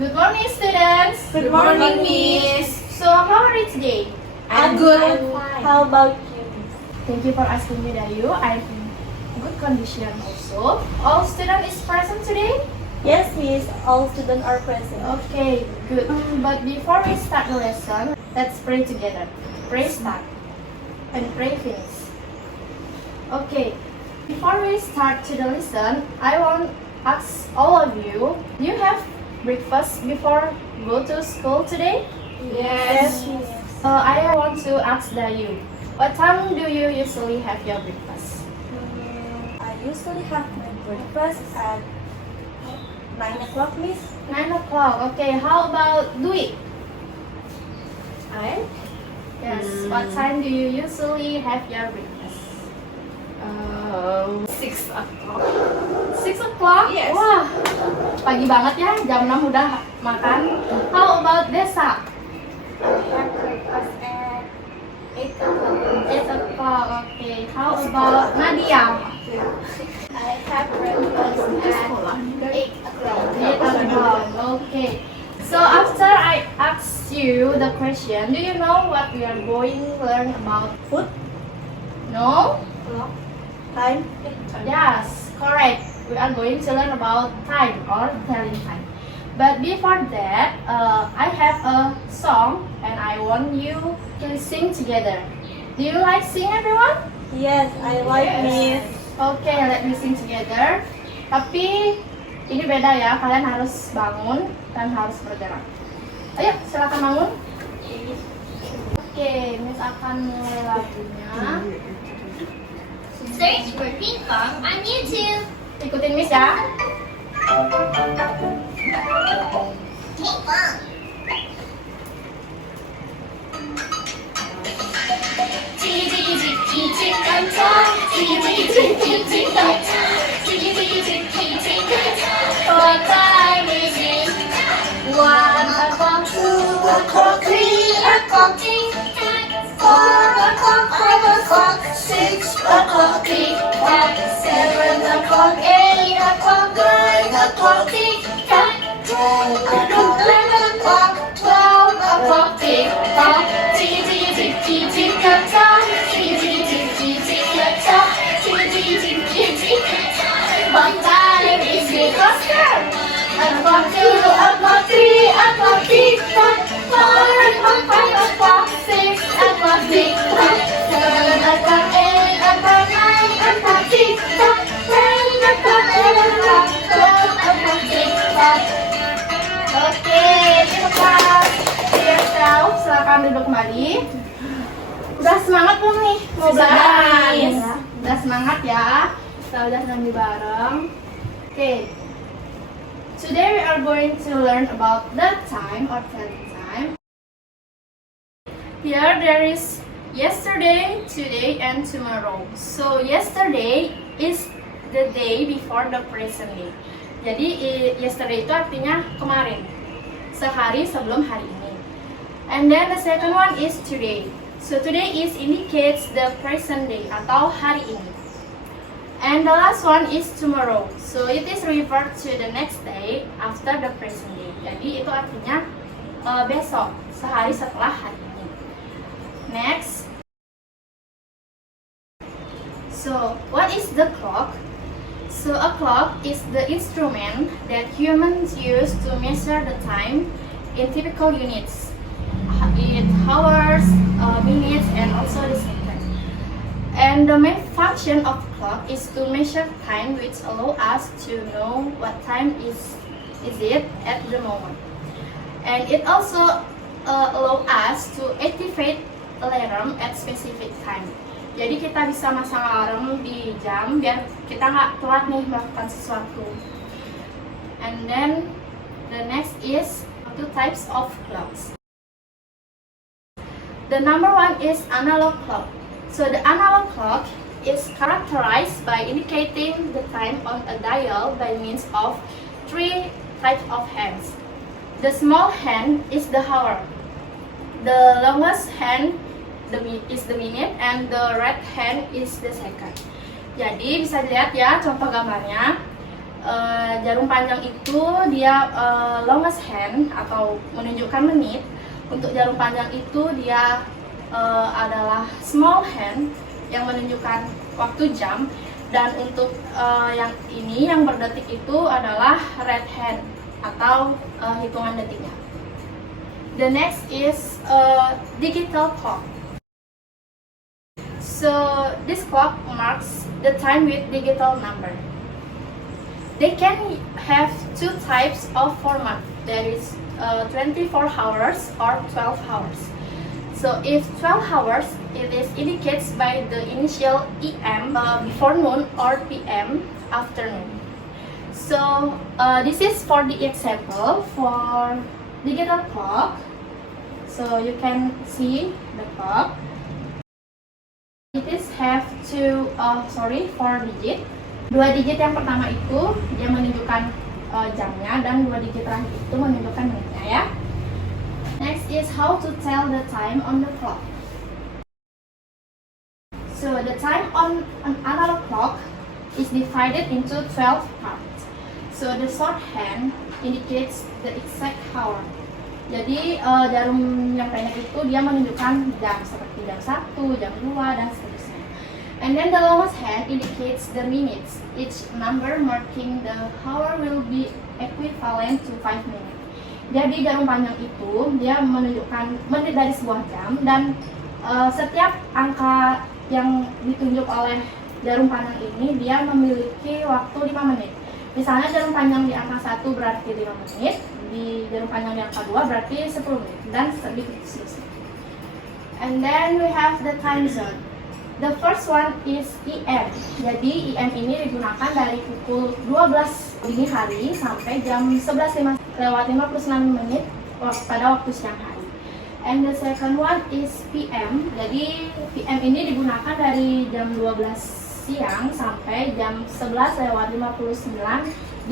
Good morning, students. Good morning, Miss. So, how are you today? I'm good. How about you, Miss? Thank you for asking me, Dayu. I'm in good condition also. All students is present today? Yes, Miss. All students are present. Okay, good. But before we start the lesson, let's pray together. Pray start and pray finish. Okay, before we start to the lesson, I want to ask all of you, do you have breakfast before go to school today? Yes, Miss. I want to ask Dayu, what time do you usually have your breakfast? I usually have my breakfast at 9 o'clock, Miss. 9 o'clock. Okay, how about Dwi? Yes, what time do you usually have your breakfast? 6 o'clock. 6 o'clock? Yes. Wah, pagi banget ya, jam 6 udah makan. How about Desa? I have breakfast at 8 o'clock. 8 o'clock, okay. How about Nadia? I have breakfast at 8 o'clock. 8 o'clock, okay. So after I ask you the question, do you know what we are going to learn about? Food? No? Time? Yes, correct. We are going to learn about time or telling time. But before that, I have a song and I want you to sing together. Do you like sing, everyone? Yes, I like Miss. Okay, let me sing together. Tapi ini beda ya, kalian harus bangun dan harus bergerak. Ayo, silakan bangun. Oke, Miss akan mulai lagunya. Search for ping pong on YouTube. Ikutin Miss ya. Ping pong. Jiggy jiggy jiggy jig and tong. Jiggy jiggy jiggy jig and tong. Jiggy jiggy jiggy jig and tong. What time is it? 1 o'clock, 2 o'clock, 3 o'clock, tick tock. 4 o'clock, 5 o'clock, 6 o'clock, tick tock. 7 o'clock, 8 o'clock, 9 o'clock, tick tock. 10 o'clock, 11 o'clock, 12 o'clock, tick tock. Jiggy jiggy jiggy jig and tong. Jiggy jiggy jiggy jig and tong. Jiggy jiggy jiggy jig and tong. What time is it? Oscar! O'clock, 2 o'clock, 3 o'clock, tick tock. 4 o'clock, 5 o'clock, 6 o'clock, tick tock. 7 o'clock, 8 o'clock, 9 o'clock, tick tock. 10 o'clock, 11 o'clock, 12 o'clock, tick tock. Oke, cepat. Yourself, silakan duduk kembali. Udah semangat belum nih mau belajar? Yes. Udah semangat ya. Kita udah nyanyi bareng. Oke. Today we are going to learn about the time or telling time. Here there is yesterday, today, and tomorrow. So yesterday is the day before the present day. Jadi yesterday itu artinya kemarin, sehari sebelum hari ini. And then the second one is today. So today is indicates the present day atau hari ini. And the last one is tomorrow. So it is referred to the next day after the present day. Jadi itu artinya besok, sehari setelah hari ini. Next. So what is the clock? So a clock is the instrument that humans use to measure the time in typical units. In hours, minutes, and also the seconds. And the main function of clock is to measure time, which allow us to know what time is it at the moment. And it also allow us to activate alarm at specific time. Jadi kita bisa masang alarm di jam biar kita nggak telat nih melakukan sesuatu. And then the next is two types of clocks. The number one is analog clock. So the analog clock is characterized by indicating the time on a dial by means of three types of hands. The small hand is the hour. The longest hand is the minute, and the right hand is the second. Jadi bisa dilihat ya contoh gambarnya. jarum panjang itu dia longest hand atau menunjukkan menit. Untuk jarum panjang itu dia adalah small hand yang menunjukkan waktu jam. Dan untuk yang ini yang berdetik itu adalah red hand atau hitungan detiknya. The next is digital clock. So this clock marks the time with digital number. They can have two types of format. There is 24 hours or 12 hours. So if 12 hours, it is indicates by the initial EM before noon or PM afternoon. So this is for the example for digital clock. So you can see the clock. It is have four digit. 2 digit yang pertama itu dia menunjukkan jamnya dan 2 digit terakhir itu menunjukkan menitnya ya. Next is how to tell the time on the clock. So the time on an analog clock is divided into 12 parts. So the shorthand indicates the exact hour. Jadi jarum yang pendek itu dia menunjukkan jam seperti jam 1, jam 2 dan seterusnya. And then the longest hand indicates the minutes. Each number marking the hour will be equivalent to 5 minutes. Jadi jarum panjang itu dia menunjukkan menit dari sebuah jam dan setiap angka yang ditunjuk oleh jarum panjang ini dia memiliki waktu 5 menit. Misalnya jarum panjang di angka 1 berarti 5 menit, di jarum panjang di angka 2 berarti 10 menit dan seterusnya. And then we have the time zone. The first one is EM. Jadi EM ini digunakan dari pukul 12 dini hari sampai jam 11.59 pada waktu siang hari. And the second one is PM. Jadi PM ini digunakan dari jam 12 siang sampai jam 11.59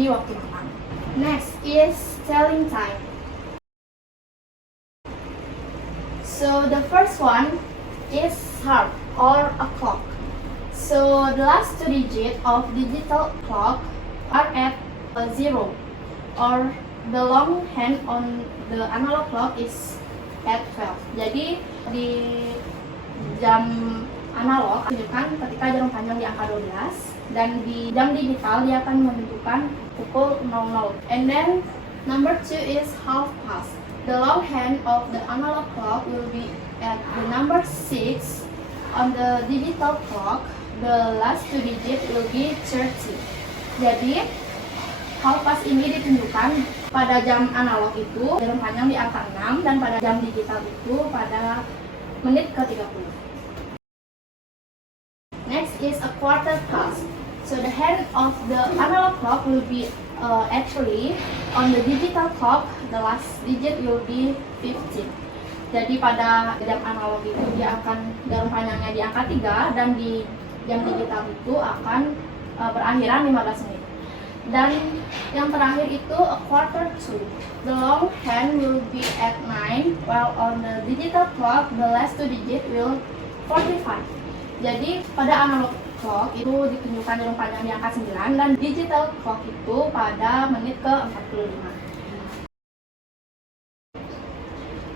di waktu malam. Next is telling time. So the first one is harp or a clock. So the last 2 digits of digital clock are at 0, or the long hand on the analog clock is at 12. Jadi di jam analog menunjukkan ketika jarum panjang di angka 12 dan di jam digital dia akan menunjukkan pukul 00. And then number 2 is half past. The long hand of the analog clock will be at the number 6. On the digital clock, the last 2 digit will be 30. Jadi, half past ini ditunjukkan pada jam analog itu jarum panjang di angka 6 dan pada jam digital itu pada menit ke-30. Next is a quarter past. So the hand of the analog clock will be actually on the digital clock, the last digit will be 15. Jadi pada jam analog itu dia akan jarum panjangnya di angka 3 dan di jam digital itu akan berakhiran 15 menit. Dan yang terakhir itu a quarter to. The long hand will be at 9 while on the digital clock the last 2 digit will 45. Jadi pada analog clock itu ditunjukkan jarum panjang di angka 9 dan digital clock itu pada menit ke-45.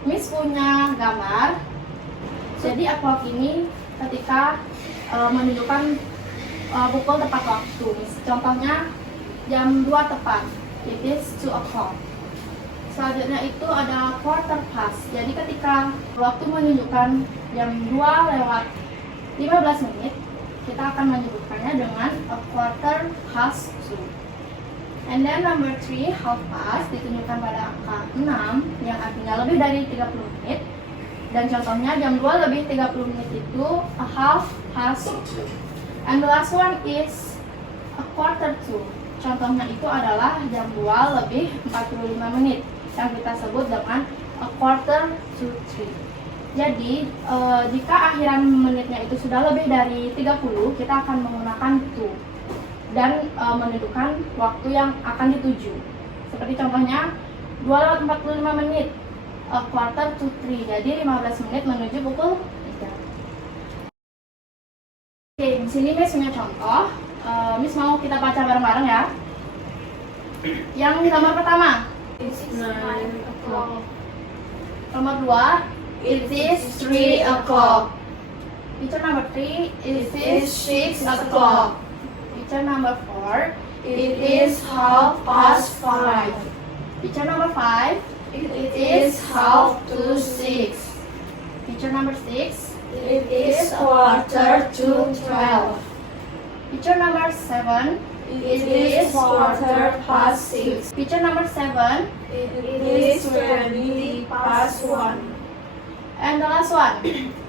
Miss punya gambar. Jadi clock ini ketika menunjukkan pukul tepat waktu. Contohnya jam 2 tepat, it is 2 o'clock. Selanjutnya itu ada quarter past. Jadi ketika waktu menunjukkan jam 2 lewat 15 menit, kita akan menyebutkannya dengan a quarter past 2. And then number 3, half past, ditunjukkan pada angka 6 yang artinya lebih dari 30 menit. Dan contohnya jam 2 lebih 30 menit itu a half past 2. And the last one is a quarter to. Contohnya itu adalah jam 2 lebih 45 menit yang kita sebut dengan a quarter to 3. Jadi jika akhiran menitnya itu sudah lebih dari 30, kita akan menggunakan to dan menentukan waktu yang akan dituju. Seperti contohnya 2 lewat 45 menit, a quarter to 3. Jadi 15 menit menuju pukul 3. Oke, di sini Miss punya contoh. Miss mau kita baca bareng-bareng ya. Yang gambar pertama. Nomor 2, it is 3 o'clock. Picture number 3, it is 6 o'clock. Picture number 4, it is 5:30. Picture number 5, it is 5:30. Picture number 6, it is 11:45. Picture number 7, it is 6:15. Picture number 7, It is 1. and the last one.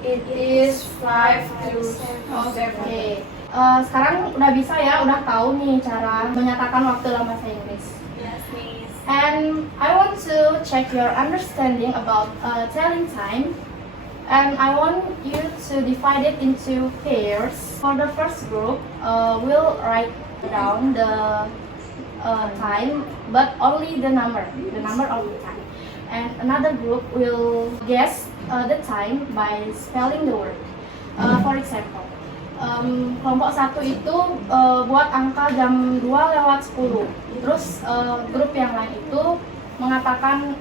It is 5 to 7. Oke. Sekarang udah bisa ya, udah tahu nih cara menyatakan waktu dalam bahasa Inggris. Yes, miss. And I want to check your understanding about telling time. And I want you to divide it into pairs. For the first group, we'll write down the time, but only the number of the time. And another group will guess the time by spelling the word. For example, kelompok 1 itu buat angka jam 2:10. Terus grup yang lain itu mengatakan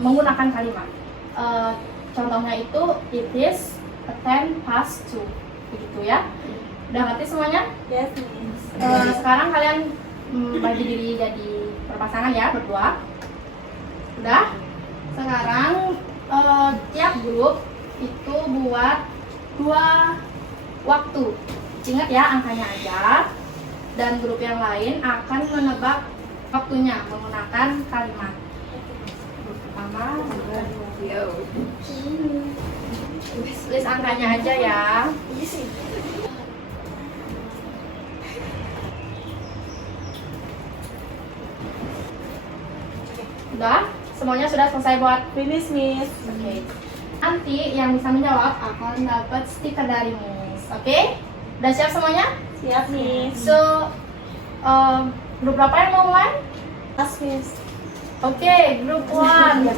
menggunakan kalimat. Contohnya itu it is 2:10. Begitu ya. Udah ngerti semuanya? Yes, miss. Sekarang kalian bagi diri jadi berpasangan ya, berdua. Udah? Sekarang tiap grup itu buat 2 waktu. Ingat ya angkanya aja. Dan grup yang lain akan menebak waktunya menggunakan kalimat. Grup pertama, tulis angkanya aja ya. Udah? Semuanya sudah selesai buat? Finish, miss. Oke. Nanti yang bisa menjawab akan dapat stiker dari Miss. Oke? Udah siap semuanya? Siap, miss. So, grup berapa yang mau mulai? Yes, miss. Oke, grup 1.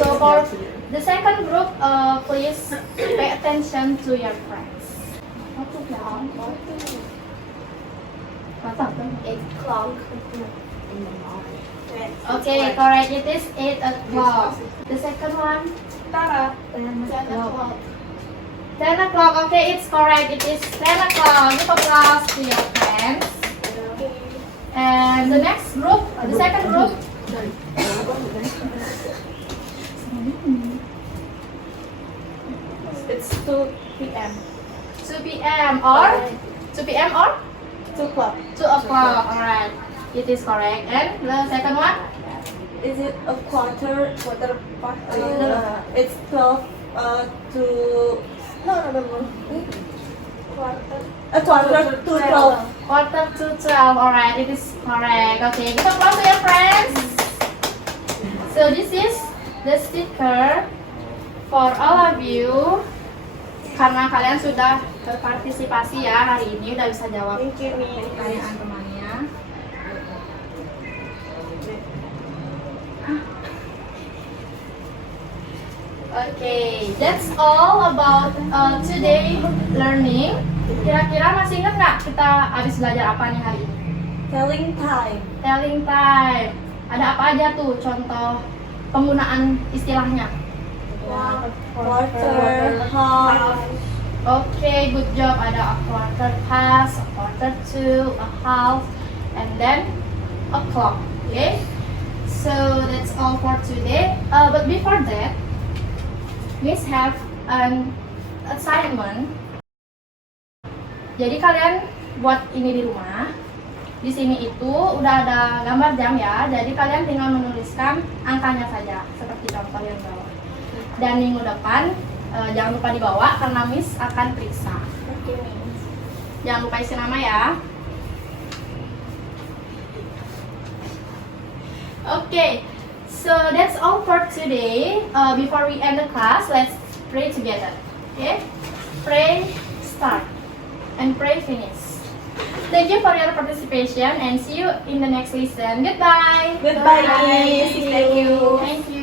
So for the second group, please pay attention to your friends. Mantap. 8 o'clock. Okay, correct. It is 8 o'clock. The second one, Tara. 10 o'clock. 10 o'clock. Okay, it's correct. It is 10 o'clock. Give applause to your friends. And the next group, the second group. It's 2 p.m. 2 p.m. or 2 p.m. or 2 o'clock. 2 o'clock. Alright, it is correct. And the second one, Is it a quarter past? It's 12 to no. A quarter to 12. quarter to 12. Alright, it is correct. Okay, give applause to your friends. So this is the sticker for all of you. Karena kalian sudah berpartisipasi ya hari ini, udah bisa jawab Thank you, miss. pertanyaan temannya. Okay, that's all about today learning. Kira-kira masih ingat nggak kita habis belajar apa nih hari ini? Telling time. Telling time. Ada apa aja tuh contoh penggunaan istilahnya? Quarter, half. Okay, good job. Ada a quarter past, a quarter to, a half, and then a clock. Okay, so that's all for today. But before that, Miss have an assignment. Jadi kalian buat ini di rumah. Di sini itu udah ada gambar jam ya. Jadi kalian tinggal menuliskan angkanya saja, seperti contoh yang bawah. Dan minggu depan jangan lupa dibawa karena Miss akan periksa. Okay, miss. Jangan lupa isi nama ya. Okay, so that's all for today. Before we end the class, let's pray together. Okay, pray start and pray finish. Thank you for your participation and see you in the next lesson. Goodbye. Goodbye, miss. Thank you. Thank you.